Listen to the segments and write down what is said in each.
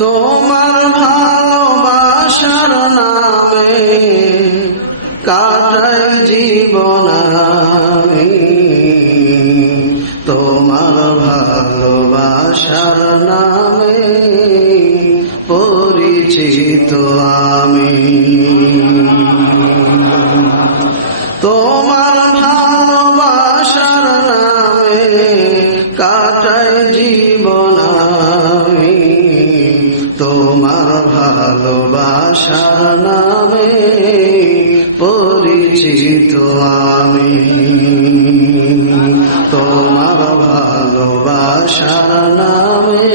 তোমার ভালোবাসার নামে কাটাই জীবন আমি, তোমার ভালোবাসার নামে পরিচিত আমি। তোমার ভালোবাসার নামে কাটাই জীবন আমি, তোমার ভালোবাসার নামে পরিচিত আমি। তোমার ভালোবাসার নামে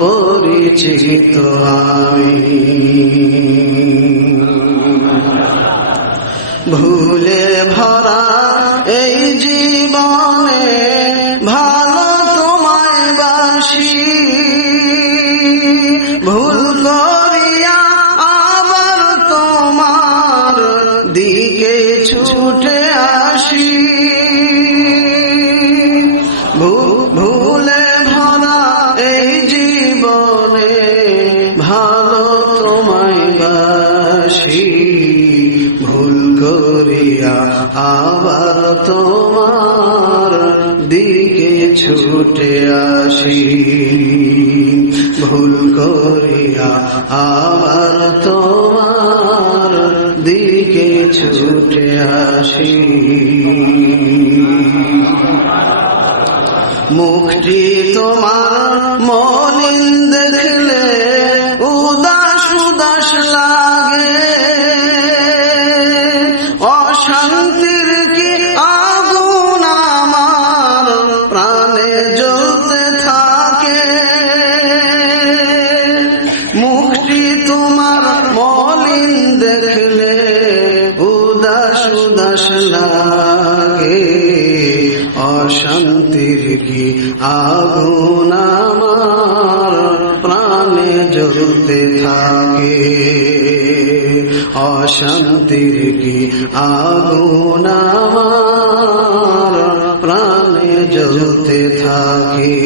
পরিচিত আমি। ভুলে ভরা এই জীবনে ভালো তোমায় বাসি, ভুল করিয়া আবার তোমার দিকে ছুটে আসি। ভুলে ভরা এই জীবনে ভালো তোমায় বাসি, ভুল করিয়া আবার তোমার দিকে ছুটে আসি। ভুল করিয়া আবার তোমার দিকে ছুটে আসি। মুখটি তোমার মলিন দেখলে উদাস উদাস লাগে, অশান্তির কি আগুন আমার প্রাণে জ্বলতে থাকে। মুখটি তোমার মলিন দেখলে উদাস উদাস লাগে, অশান্তির কি আগুন আমার প্রাণে জ্বলতে থাকে। অশান্তির কি আগুন আমার প্রাণে জ্বলতে থাকে।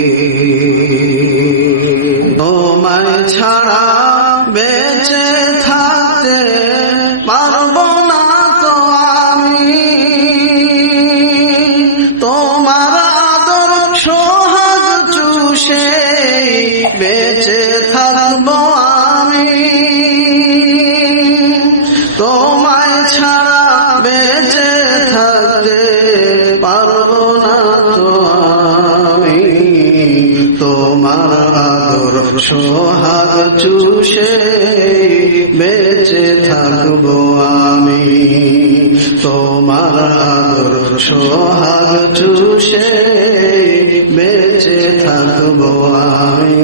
তোমায় ছাড়া বেঁচে থাকতে পারবো না তো আমি, তোমার আদর সোহাগ চুষে বেঁচে থাকবো আমি। তোমায় ছাড়া বেঁচে থাকতে পারবো না তো আমি, তোমার আদর সোহাগ চুষে বেঁচে থাকবো আমি। তোমার আদর সোহাগ চুষে বেঁচে থাকবো আমি।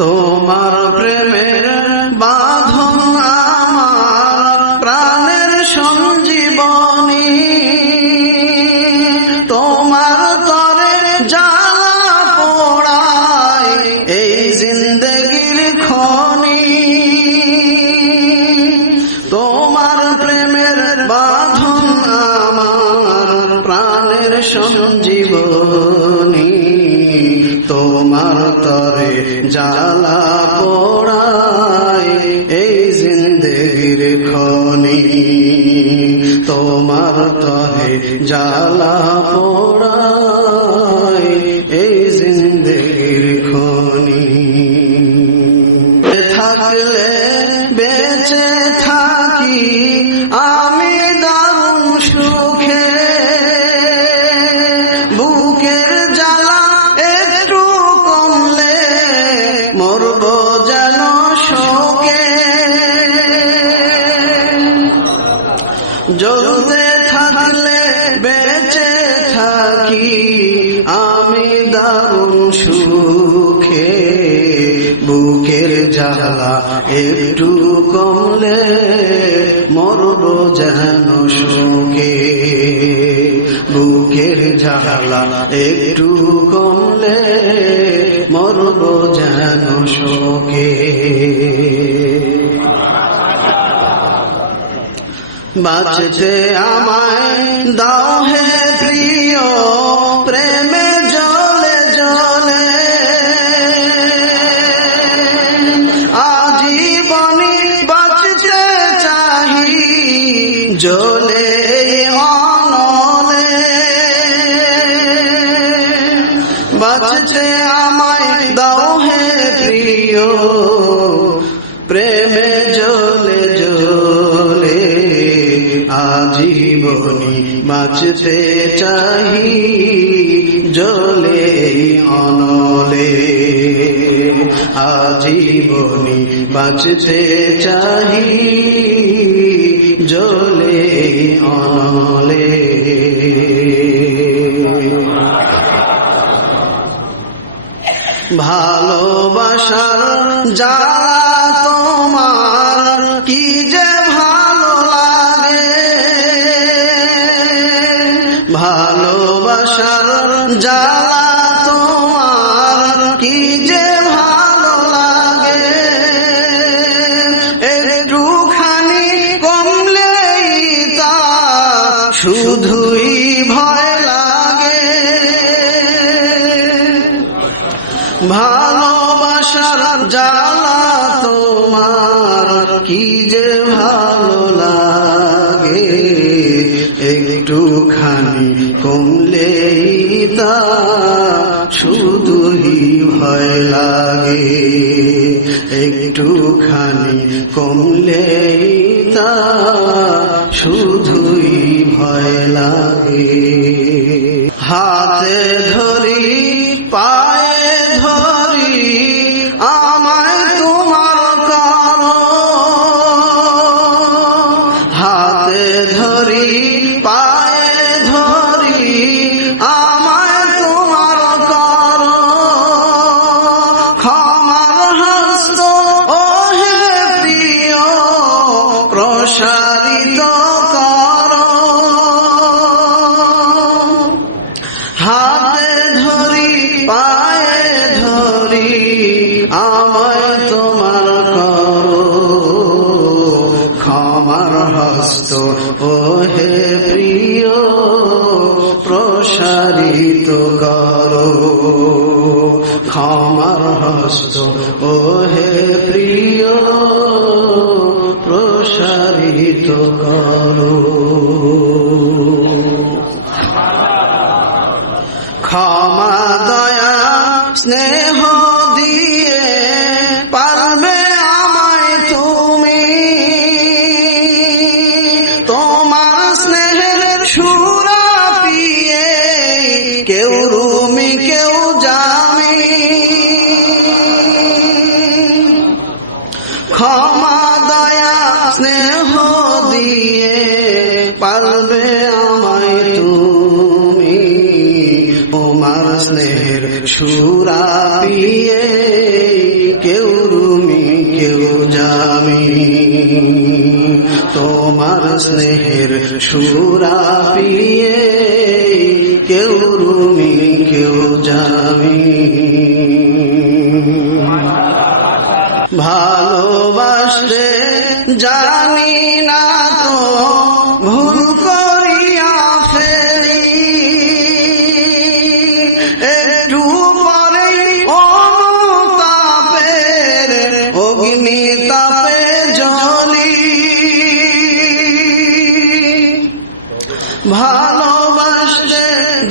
তোমার প্রেমের বাঁধন আমার প্রাণের সঞ্জীবনী, তোমার তরে জ্বালা পোড়ায় এই জিন্দেগির খনি। তোমার প্রেমের বাঁধন আমার প্রাণের সঞ্জীবনী, তোমার তরে জ্বালা পোড়ায় এই জিন্দেগির খনি। তোমার তরে জ্বালা পোড়ায় এই জিন্দেগির খনি। থাকলে বেঁচে থাকি আমি দারুণ সুখে, বুকের জ্বালা একটু কমলে মরব যেন শোকে। জ্বলতে থাকলে বেঁচে থাকি আমি দারুণ সুখে, বুকের জ্বালা একটু কমলে মরব যেন শোকে। বুকের জ্বালা একটু কমলে মরব যেন শোকে। বাঁচতে আমায় দাও হে প্রিয় প্রেমে জলে জলে, বাঁচতে আমায় দাও হে প্রিয় প্রেমে জ্বলে জ্বলে আজীবনী বাঁচতে চাহি জ্বলে অনলে আজীবনী বাঁচতে চাহি জ্বলে অনলে ভালোবাসার জ্বালা তোমার কি যে ভালো লাগে ভালোবাসার জ্বালা তোমার কি যে ভালো লাগে একটুখানি কমলেই তা শুধুই ভয় লাগে ভালোবাসার জ্বালা তোমার কি যে ভালো লাগে একটুখানি কমলেই তা শুধুই ভয় লাগে একটুখানি কমলেই তা শুধুই ভয় লাগে হাতে ধরি পায়ে ধরি আমায় তোমার করো হাতে ধরি পায়ে ধরি আমায় তোমার করো ক্ষমার হস্ত ও হে প্রিয় প্রসারিত করো হাতে ধরি পায়ে ধরি আমায় তোমার করো ক্ষমার হস্ত ও হে প্রিয় প্রসারিত করো ক্ষমার হস্ত ও হে প্রিয় প্রসারিত করো ক্ষমা দয়া স্নেহ দিয়ে পারবে আমায় তুমি তোমার স্নেহের সুরা পিয়ে কেউ রুমি কেউ জামি ক্ষমা দয়া স্নেহ দিয়ে পারবে আমায় তুমি তোমার স্নেহের সুরা পিয়ে কেউ রুমি কেউ জামি তোমার স্নেহের সুরা পিয়ে কেউ রুমি কেউ জামি ভালোবাসতে জানি না তো ভুল করিয়া ফেলি একটু পরে অনুতাপের অগ্নি তাপে জ্বলি ভালোবাসতে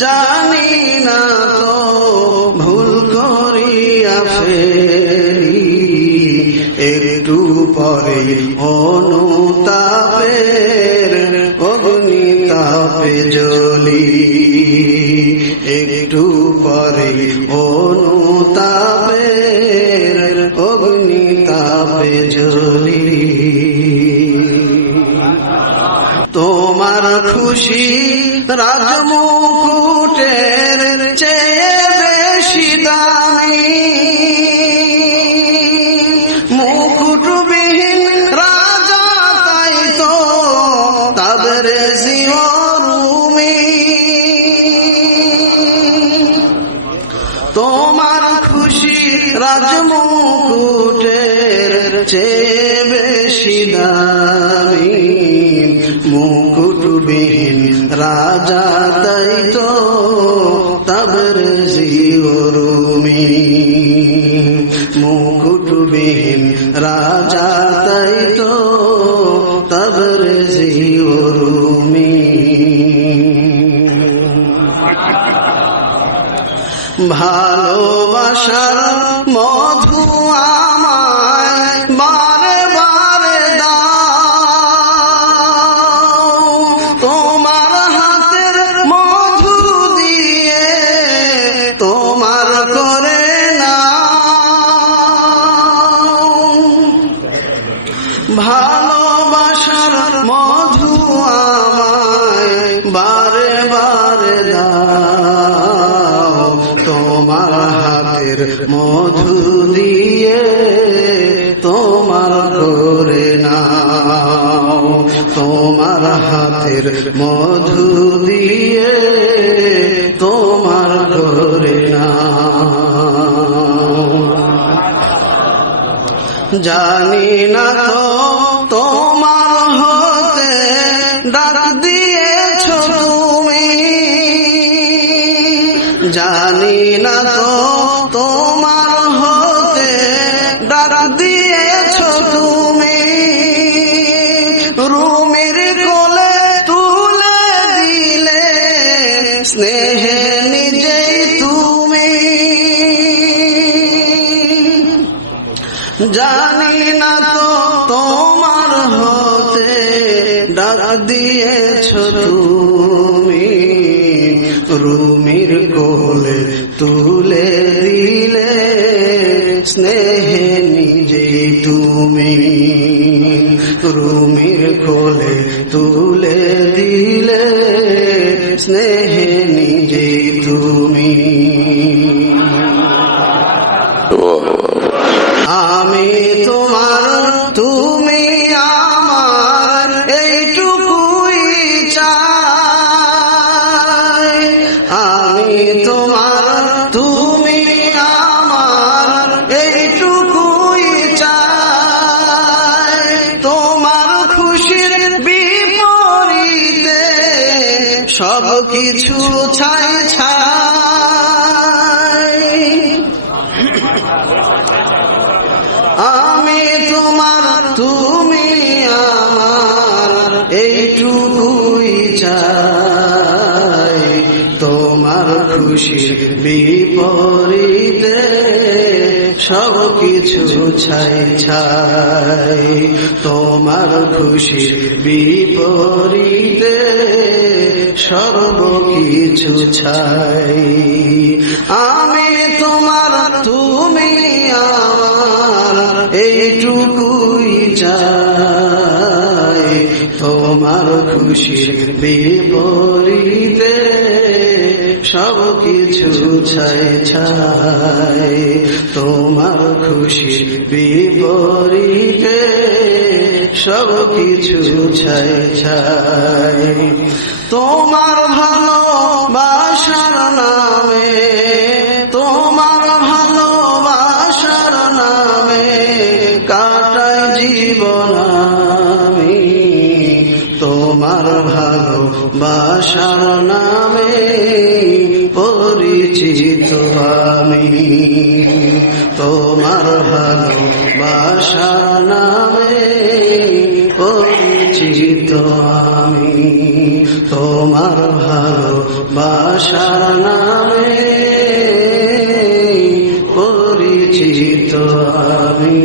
জানি না তো ভুল করিয়া ফেলি একটু পরে অনুতাপের অগ্নি তাপে জ্বলি একটু পরে অনুতাপের অগ্নি তাপে জ্বলি তোমার খুশি রাজমুকুটের চেয়ে বেশি দামি মুকুটবিহীন রাজা তাই তো তাদের জিওরুমি তোমার খুশি রাজমুকুটের চেয়ে বেশি দামি মুকুটবিহীন রাজা তাই তো তাদের জিওরুমি মুকুটবিহীন রাজা তাই তো তাদের জিওরুমি ভালোবাসার মধু আমায় বারে বারে দাও, তোমার হাতের মধু দিয়ে তোমার করে নাও। ভালোবাসার মধু আমায় বারে বারে দাও, তোমার হাতের মধু দিয়ে তোমার করে নাও, তোমার হাতের মধু দিয়ে তোমার করে নাও। জানি না তো তোমার হতে ডাক দিয়েছ তুমি, জানি না তো তোমার হতে ডাক দিয়েছ তুমি, রুমের কোলে তুলে দিলে স্নেহে নিজেই তুমি। জানি না তো তোমার হতে ডাক দিয়েছ তুমি, রুমির কোলে তুলে দিলে স্নেহে নিজেই তুমি, রুমির কোলে তুলে দিলে স্নেহে নিজেই তুমি। আমি তোমার তুমি আমার এইটুকুই চাই, আমি তোমার তুমি আমার এইটুকুই চাই, তোমার খুশির বিপরীতে সব কিছু ছাই ছাই। আমি তোমার তুমি আমার এইটুকুই চাই, তোমার খুশির বিপরীতে সব কিছু ছাই ছাই, তোমার খুশির বিপরীতে সর্ব কিছু ছাই। আমি তোমার তুমি আমার এইটুকুই চাই, তোমার খুশির বিপরীতে সব কিছু ছাই ছাই, তোমার খুশির বিপরীতে সব কিছু ছাই ছাই। তোমার ভালোবাসার নামে, তোমার ভালোবাসার নামে কাটাই জীবন আমি, তোমার ভালোবাসার নামে পরিচিত আমি, তোমার ভালোবাসার নামে পরিচিত আমি, তোমার ভালোবাসার নামে পরিচিত আমি।